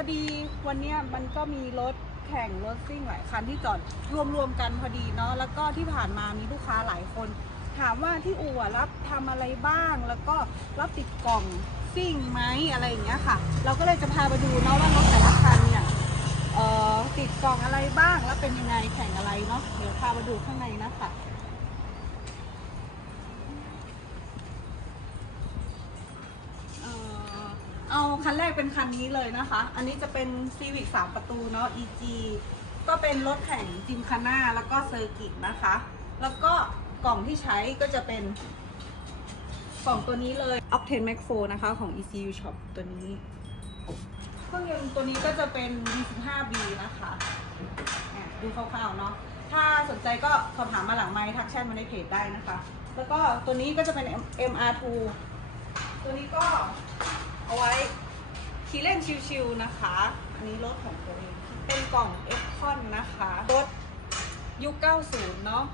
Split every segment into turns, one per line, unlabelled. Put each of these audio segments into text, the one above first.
อดีวันเนี้ยมันก็มีรถแข่งรถซิ่งหลายคันที่จอดรวมๆกันพอดีเนาะแล้วก็ที่ผ่านมามีลูกค้าหลายคน ถามว่าที่อู่อะรับทำอะไรบ้าง แล้วก็รับติดกล่องซิ่งไหมอะไรอย่างเงี้ยค่ะ เราก็เลยจะพาไปดูเนาะว่ารถแต่ละคันเนี่ยเอ่อติดกล่องอะไรบ้างแล้วเป็นยังไงแข่งอะไรเนาะเดี๋ยวพามาดูข้างในนะคะ เอ่อเอา คันแรกเป็นคันนี้เลยนะคะ อันนี้จะเป็น Civic 3ประตูเนาะ EG ก็เป็นรถแข่งจิมคาน่าแล้วก็เซอร์กิตนะคะ แล้วก็กล่องที่ใช้ก็จะเป็น กล่องตัวนี้เลย Octane Max 4นะคะของ ECU Shop ตัวนี้เครื่องยนต์ตัวนี้ก็จะเป็น V15B นะคะะดูคร่าวๆเนาะ ถ้าสนใจก็สอบถามมาหลังไมค์ทักแชทมาในเพจได้นะคะ แล้วก็ตัวนี้ก็จะเป็น MR2 ตัวนี้ก็เอาไว้ ขี่เล่นชิวๆนะคะ อันนี้รถของตัวเองเป็นกล่อง f c o n นนะคะรถยุค 90 เนาะ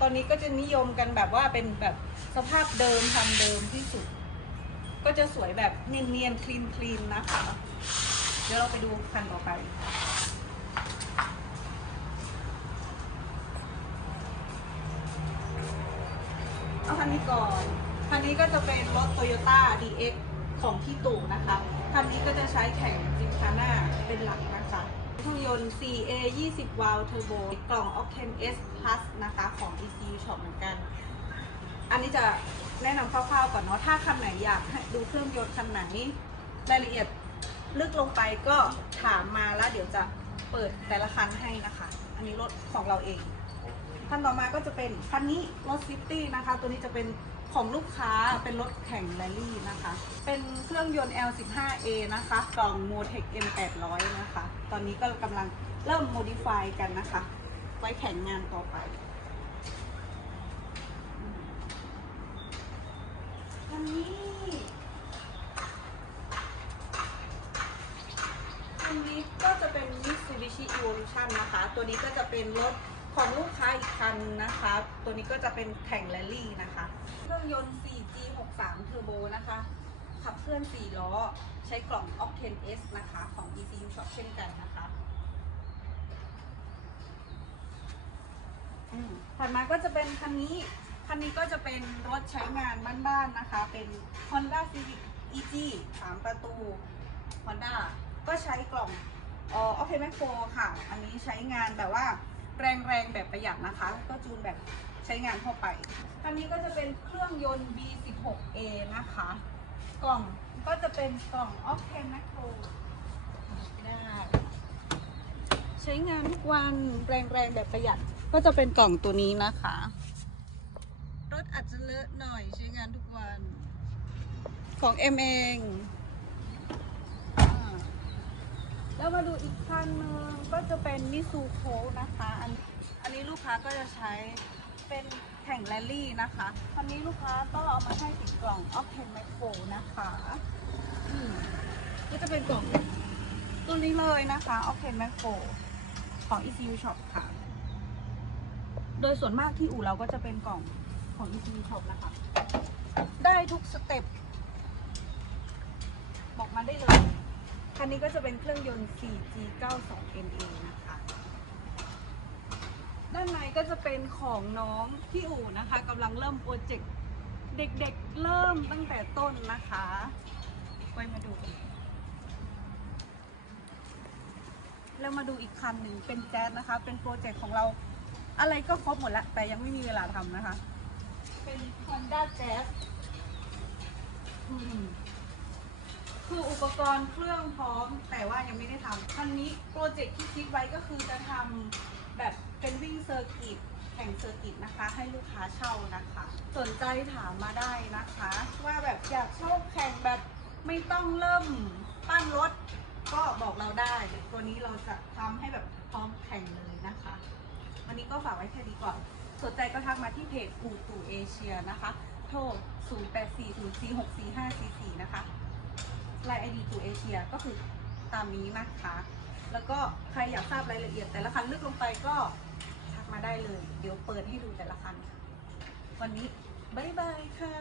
ตอนนี้ก็จะนิยมกันแบบว่าเป็นแบบสภาพเดิมทำเดิมที่สุด ก็จะสวยแบบเนียนๆคลีนคลีนๆนะคะ เดี๋ยวเราไปดูคันต่อไปเอาคันนี้ก่อน คันนี้ก็จะเป็นรถ Toyota DX ของพี่ตู่นะคะคันนี้ก็จะใช้แข่งจิมคาน่าเป็นหลักนะคะเครื่องยนต์ CA 20วาล์วเทอร์โบกล่อง Octane S Plus นะคะของ ECU Shop เหมือนกัน อันนี้จะแนะนำคร่าวๆก่อนเนาะ ถ้าคันไหนอยากดูเครื่องยนต์คันไหนรายละเอียดลึกลงไปก็ถามมาแล้วเดี๋ยวจะเปิดแต่ละคันให้นะคะ อันนี้รถของเราเอง คันต่อมาก็จะเป็นคันนี้รถซิตี้นะคะ ตัวนี้จะเป็น ของลูกค้าเป็นรถแข่งแรลลี่นะคะ เป็นเครื่องยนต์ L15A นะคะ กล่อง Motec M800 นะคะ ตอนนี้ก็กำลังเริ่ม modify กันนะคะ ไว้แข่งงานต่อไปอันนี้อันนี้ก็จะเป็น Mitsubishi Evolution นะคะ ตัวนี้ก็จะเป็นรถ ของลูกค้าอีกคันนะคะ ตัวนี้ก็จะเป็นแข่งแรลลี่นะคะ เครื่องยนต์ 4G63 Turbo นะคะ ขับเคลื่อน 4 ล้อ ใช้กล่อง Octane S นะคะ ของ ECU Shop เช่นกันนะคะอืมถัดมาก็จะเป็นคันนี้ คันนี้ก็จะเป็นรถใช้งานบ้านๆนะคะ เป็น Honda Civic EG 3 ประตู Honda ก็ใช้กล่องออ Octane Max 4ค่ะ อันนี้ใช้งานแบบว่า แรงๆแบบประหยัดนะคะ ก็จูนแบบใช้งานทั่วไปคันนี้ก็จะเป็นเครื่องยนต์ V16A นะคะ กล่องก็จะเป็นกล่อง Octane Max 4ได้ใช้งานทุกวันแรงๆแบบประหยัดก็จะเป็นกล่องตัวนี้นะคะ รถอาจจะเลอะหน่อยใช้งานทุกวันของเอ็มเองอ่า แล้วมาดูอีกคันหนึ่งก็จะเป็นมิซูโคนะคะ อันอันนี้ลูกค้าก็จะใช้เป็นแข่งแรลลี่นะคะคันนี้ลูกค้าก็เอามาให้ติดกล่อง Octane Max 4นะคะก็จะเป็นกล่องตัวนี้เลยนะคะ Octane Max 4ของ ECU Shop ค่ะ โดยส่วนมากที่อู่เราก็จะเป็นกล่องของ ECU Shop นะคะ ได้ทุกสเต็ปบอกมาได้เลย คันนี้ก็จะเป็นเครื่องยนต์ 4G92NA นะคะ ด้านในก็จะเป็นของน้องที่อู่นะคะกำลังเริ่มโปรเจกต์เด็กๆเริ่มตั้งแต่ต้นนะคะไว้มาดูกันแล้วมาดูอีกคันหนึ่งเป็นแจ๊สนะคะ เป็นโปรเจกต์ของเราอะไรก็ครบหมดแล้วแต่ยังไม่มีเวลาทำนะคะ เป็น Honda Jazz อืม คืออุปกรณ์เครื่องพร้อม แต่ว่ายังไม่ได้ทำคันนี้โปรเจกต์ที่คิดไว้ก็คือจะทำแบบเป็นวิ่งเซอร์กิตแข่งเซอร์กิตนะคะ ให้ลูกค้าเช่านะคะ สนใจถามมาได้นะคะ ว่าแบบอยากเช่าแข่งแบบไม่ต้องเริ่มปั้นรถ ก็บอกเราได้ตัวนี้เราจะทำให้แบบพร้อมแข่งเลยนะคะ วันนี้ก็ฝากไว้แค่นี้ก่อนสนใจก็ทักมาที่เพจกูตูเอเชียนะคะ โทร 0840464544 นะคะ ไลน์ไอดีตูเอเชียก็คือตามนี้นะคะ แล้วก็ใครอยากทราบรายละเอียด แต่ละคันลึกลงไปก็ทักมาได้เลย เดี๋ยวเปิดให้ดูแต่ละคัน วันนี้ บ๊ายบายค่ะ